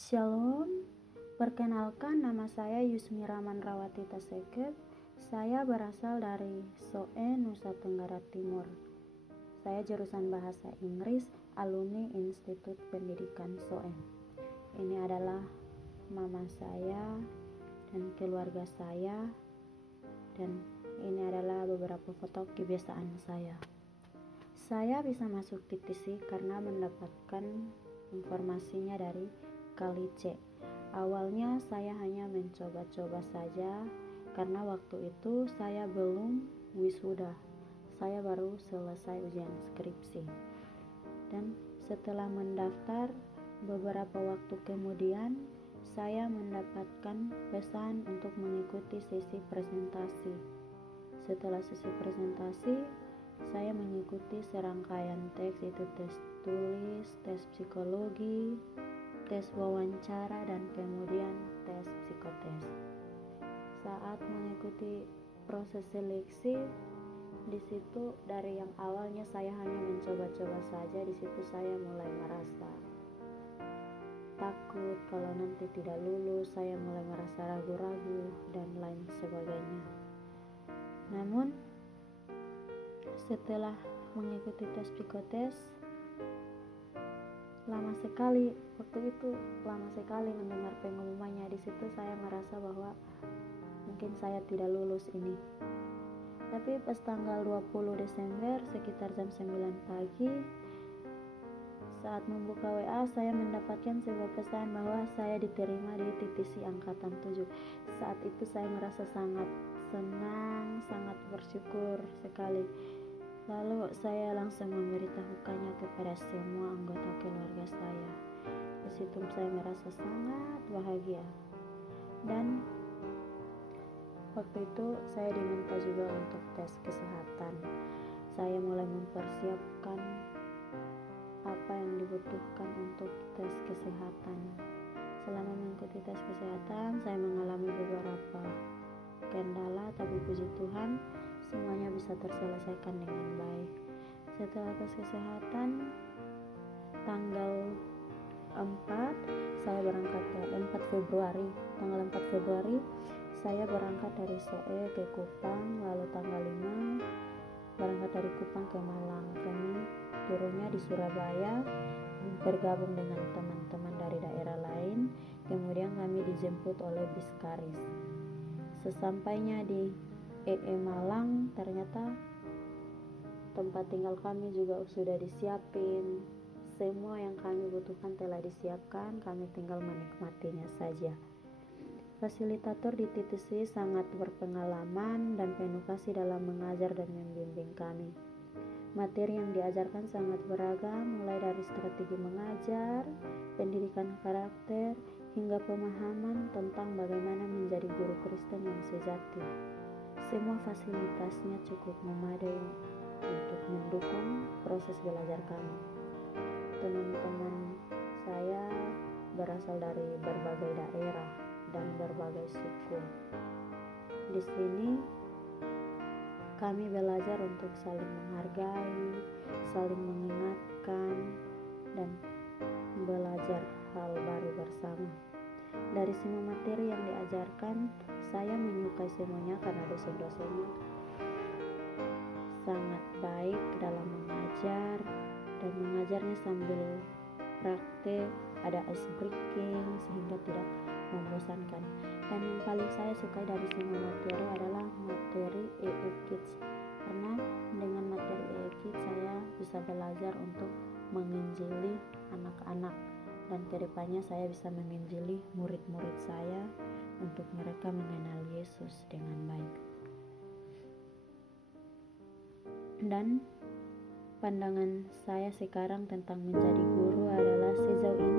Shalom, perkenalkan nama saya Yusmira Manrawati Taseket. Saya berasal dari SOE, Nusa Tenggara Timur. Saya jurusan Bahasa Inggris, alumni Institut Pendidikan SOE. Ini adalah mama saya dan keluarga saya, dan ini adalah beberapa foto kebiasaan saya. Saya bisa masuk TTC karena mendapatkan informasinya dari Kali C. Awalnya saya hanya mencoba-coba saja karena waktu itu saya belum wisuda. Saya baru selesai ujian skripsi. Dan setelah mendaftar, beberapa waktu kemudian saya mendapatkan pesan untuk mengikuti sesi presentasi. Setelah sesi presentasi, saya mengikuti serangkaian tes, yaitu tes tulis, tes psikologi, tes wawancara, dan kemudian tes psikotes. Saat mengikuti proses seleksi, di situ dari yang awalnya saya hanya mencoba-coba saja, di situ saya mulai merasa takut kalau nanti tidak lulus, saya mulai merasa ragu-ragu dan lain sebagainya. Namun setelah mengikuti tes psikotes, lama sekali mendengar pengumumannya. Di situ saya merasa bahwa mungkin saya tidak lulus ini. Tapi pas tanggal 20 Desember sekitar jam 9 pagi, saat membuka WA, saya mendapatkan sebuah pesan bahwa saya diterima di TTC Angkatan 7. Saat itu saya merasa sangat senang, sangat bersyukur sekali. Lalu saya langsung memberitahukannya kepada semua anggota keluarga saya. Di situ saya merasa sangat bahagia. Dan waktu itu saya diminta juga untuk tes kesehatan. Saya mulai mempersiapkan apa yang dibutuhkan untuk tes kesehatan. Selama mengikuti tes kesehatan, saya mengalami beberapa kendala, tapi puji Tuhan semuanya bisa terselesaikan dengan baik. Setelah tes kesehatan, tanggal 4 saya berangkat ke 4 Februari. Tanggal 4 Februari saya berangkat dari SOE ke Kupang, lalu tanggal 5 berangkat dari Kupang ke Malang. Kami turunnya di Surabaya, bergabung dengan teman-teman dari daerah lain. Kemudian kami dijemput oleh bis Karis. Sesampainya di Malang, ternyata tempat tinggal kami juga sudah disiapin. Semua yang kami butuhkan telah disiapkan, kami tinggal menikmatinya saja. Fasilitator di TTC sangat berpengalaman dan penuh kasih dalam mengajar dan membimbing kami. Materi yang diajarkan sangat beragam, mulai dari strategi mengajar, pendidikan karakter, hingga pemahaman tentang bagaimana menjadi guru Kristen yang sejati. Semua fasilitasnya cukup memadai untuk mendukung proses belajar kami. Teman-teman saya berasal dari berbagai daerah dan berbagai suku. Di sini kami belajar untuk saling menghargai, saling mengingatkan, dan belajar hal baru bersama. Dari semua materi yang diajarkan, saya menyukai semuanya karena dosen-dosennya sangat baik dalam mengajar, dan mengajarnya sambil praktek, ada ice breaking sehingga tidak membosankan. Dan yang paling saya sukai dari semua materi adalah materi EE Kids, karena dengan materi EE Kids saya bisa belajar untuk menginjili anak-anak, dan kedepannya saya bisa menginjili murid-murid saya untuk mereka mengenal Yesus dengan baik. Dan pandangan saya sekarang tentang menjadi guru adalah sejauh